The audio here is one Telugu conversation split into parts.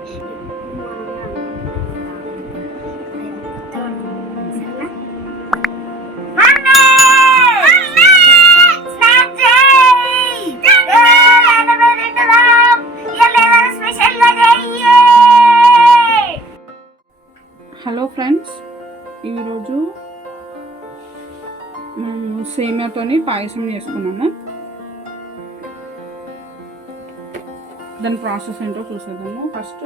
హలో ఫ్రెండ్స్, ఈరోజు మేము సేమియాతోని పాయసం చేసుకున్నాము. దాని ప్రాసెస్ ఏంటో చూసేద్దాము. ఫస్ట్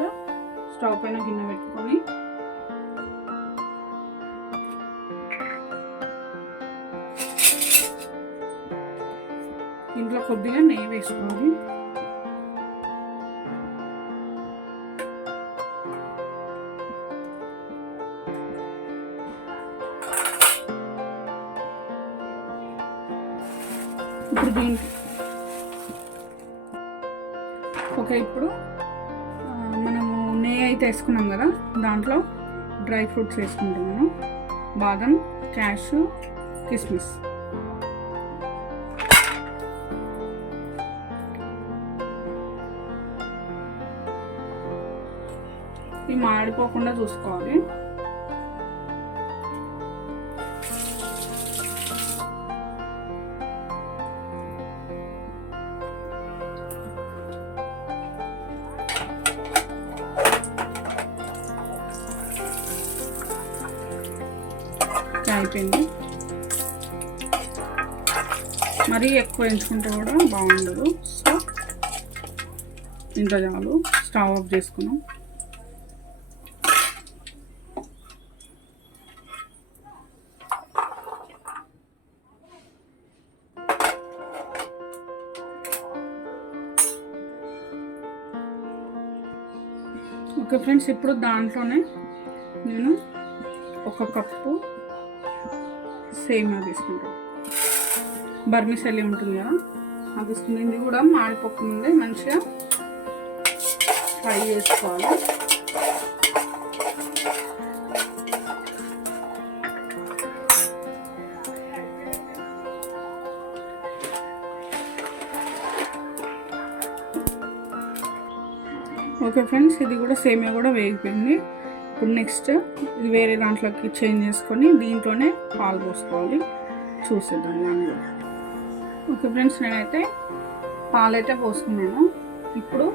స్టవ్ పైన గిన్నె పెట్టుకొని ఇంట్లో కొద్దిగా నెయ్యి వేసుకోవాలి. ఇప్పుడు మనము నెయ్యి అయితే వేసుకున్నాం కదా, దాంట్లో డ్రై ఫ్రూట్స్ వేసుకుంటున్నాను. బాదం, క్యాషు, కిస్మిస్. ఇవి మాడిపోకుండా చూసుకోవాలి. అయిపోయింది. మరీ ఎక్కువ ఎంచుకుంటే కూడా బాగుండదు. సో ఇంత చాలు. స్టవ్ ఆఫ్ చేసుకున్నాం. ఓకే ఫ్రెండ్స్, ఇప్పుడు దాంట్లోనే నేను 1 కప్పు సేమియా తీసుకుంటాం. బర్మిసెల్లి ఉంటుంది కదా, అది తీసుకుంది. ఇది కూడా మాడిపోకముందే మంచిగా ఫ్రై చేసుకోవాలి. ఓకే ఫ్రెండ్స్, ఇది కూడా సేమియా కూడా వేగిపోయింది. ఇప్పుడు నెక్స్ట్ ఇది వేరే దాంట్లోకి చేంజ్ చేసుకొని దీంట్లోనే పాలు పోసుకోవాలి. చూసేద్దాం దానిలో. ఓకే ఫ్రెండ్స్, నేనైతే పాలైతే పోసుకున్నాను. ఇప్పుడు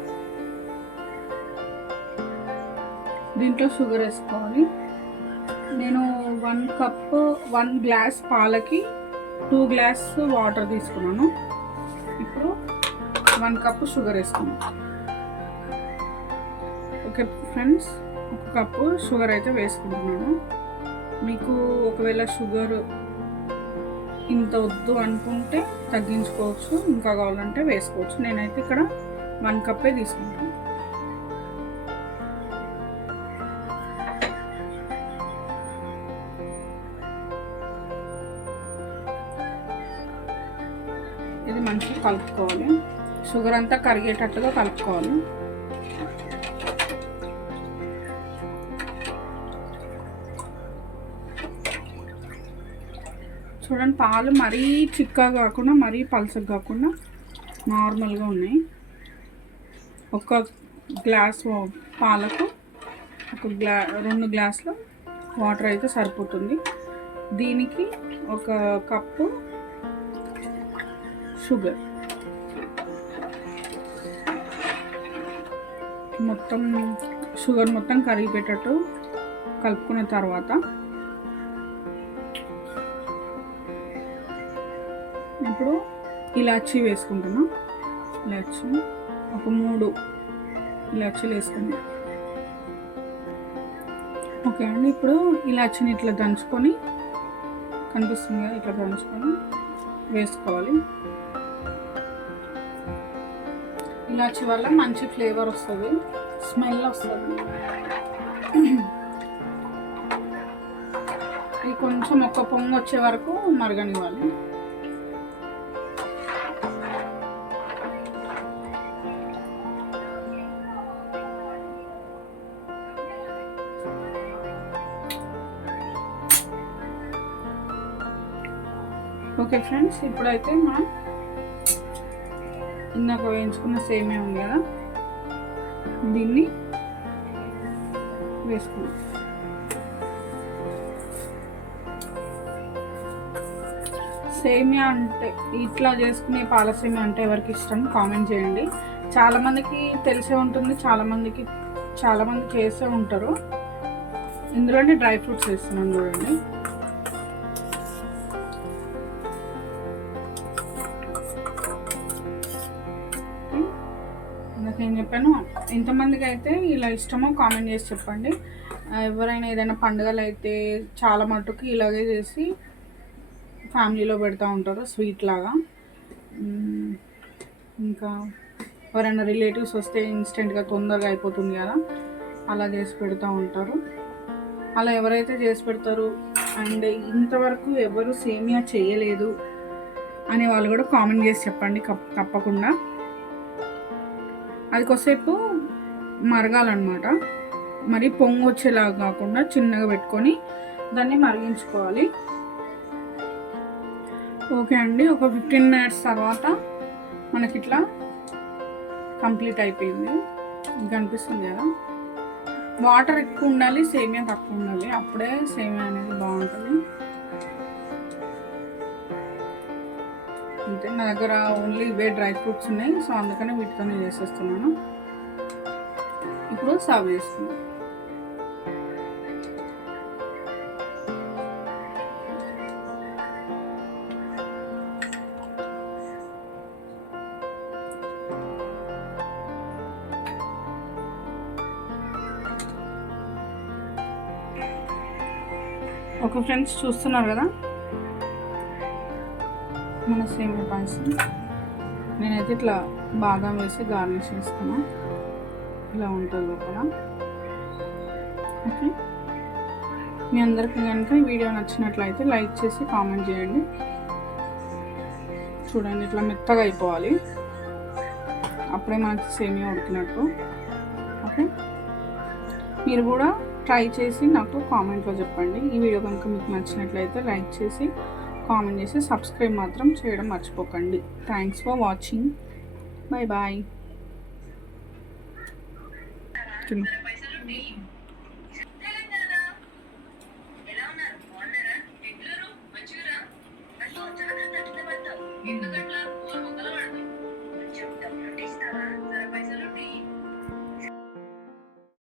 దీంట్లో షుగర్ వేసుకోవాలి. నేను 1 గ్లాస్ పాలకి 2 గ్లాస్ వాటర్ తీసుకున్నాను. ఇప్పుడు 1 కప్పు షుగర్ వేసుకున్నాను. ఓకే ఫ్రెండ్స్, 1 కప్పు షుగర్ అయితే వేసుకుంటున్నాను. మీకు ఒకవేళ షుగర్ ఇంత వద్దు అనుకుంటే తగ్గించుకోవచ్చు, ఇంకా కావాలంటే వేసుకోవచ్చు. నేనైతే ఇక్కడ 1 కప్పే తీసుకుంటాను. ఇది మంచిగా కలుపుకోవాలి. షుగర్ అంతా కరిగేటట్టుగా కలుపుకోవాలి. చూడండి, పాలు మరీ చిక్కగా కాకుండా మరీ పల్చగా కాకుండా నార్మల్గా ఉన్నాయి. 1 గ్లాస్ పాలకు 2 గ్లాసులు వాటర్ అయితే సరిపోతుంది. దీనికి 1 కప్పు షుగర్. షుగర్ మొత్తం కరిగిపోయేటట్టు కలుపుకున్న తర్వాత ఇప్పుడు ఇలాచీ వేసుకుంటున్నాం. ఇలాచీ 3 ఇలాచీలు వేసుకున్నాం. ఓకే అండి, ఇప్పుడు ఇలాచీని ఇట్లా దంచుకొని, కనిపిస్తుంది కదా, ఇట్లా దంచుకొని వేసుకోవాలి. ఇలాచీ వల్ల మంచి ఫ్లేవర్ వస్తుంది, స్మెల్ వస్తుంది. ఇది కొంచెం 1 పొంగు వచ్చే వరకు మరగనివ్వాలి. ఓకే ఫ్రెండ్స్, ఇప్పుడైతే మనం ఇందాక వేయించుకున్న సేమియా ఉంది కదా, దీన్ని వేసుకున్నాం. సేమియా అంటే ఇట్లా చేసుకునే పాల సేమియా అంటే ఎవరికి ఇష్టం కామెంట్ చేయండి. చాలామందికి తెలిసే ఉంటుంది, చాలామంది చేసే ఉంటారు. ఇందులోనే డ్రై ఫ్రూట్స్ వేస్తున్నాను చూడండి. నాకేం చెప్పాను, ఎంతమందికి అయితే ఇలా ఇష్టమో కామెంట్ చేసి చెప్పండి. ఎవరైనా ఏదైనా పండుగలు అయితే చాలా మట్టుకు ఇలాగే చేసి ఫ్యామిలీలో పెడతా ఉంటారు స్వీట్ లాగా. ఇంకా ఎవరైనా రిలేటివ్స్ వస్తే ఇన్స్టెంట్గా తొందరగా అయిపోతుంది కదా, అలా చేసి పెడతా ఉంటారు. అలా ఎవరైతే చేసి పెడతారు అండ్ ఇంతవరకు ఎవరు సేమియా చేయలేదు అనే వాళ్ళు కూడా కామెంట్ చేసి చెప్పండి తప్పకుండా. అది కొద్దిసేపు మరగాలన్నమాట. మరి పొంగు వచ్చేలాగా కాకుండా చిన్నగా పెట్టుకొని దాన్ని మరిగించుకోవాలి. ఓకే అండి, ఒక 15 minutes తర్వాత మనకి ఇట్లా కంప్లీట్ అయిపోయింది. మీకు అనిపిస్తుంది కదా. వాటర్ ఎక్కువ ఉండాలి, సేమియా తక్కువ ఉండాలి, అప్పుడే సేమియా అనేది బాగుంటుంది. అంతే, నా దగ్గర ఓన్లీ ఇవే డ్రై ఫ్రూట్స్ ఉన్నాయి, సో అందుకనే వీటితోనే చేసేస్తున్నాను. ఇప్పుడు సర్వ్ చేసుకున్నాను. ఓకే ఫ్రెండ్స్, చూస్తున్నారు కదా మన సేమియా పాయసం. నేనైతే ఇట్లా బాదం వేసి గార్నిష్ చేసుకున్నా. ఇలా ఉంటుంది లోపల. ఓకే, మీ అందరికీ కనుక ఈ వీడియో నచ్చినట్లయితే లైక్ చేసి కామెంట్ చేయండి. చూడండి, ఇట్లా మెత్తగా అయిపోవాలి, అప్పుడే మనకి సేమియా ఉడికినట్టు. ఓకే, మీరు కూడా ట్రై చేసి నాకు కామెంట్లో చెప్పండి. ఈ వీడియో కనుక మీకు నచ్చినట్లయితే లైక్ చేసి కామెంట్ చేసి సబ్స్క్రైబ్ మాత్రం చేయడం మర్చిపోకండి. Thanks for watching. Bye bye.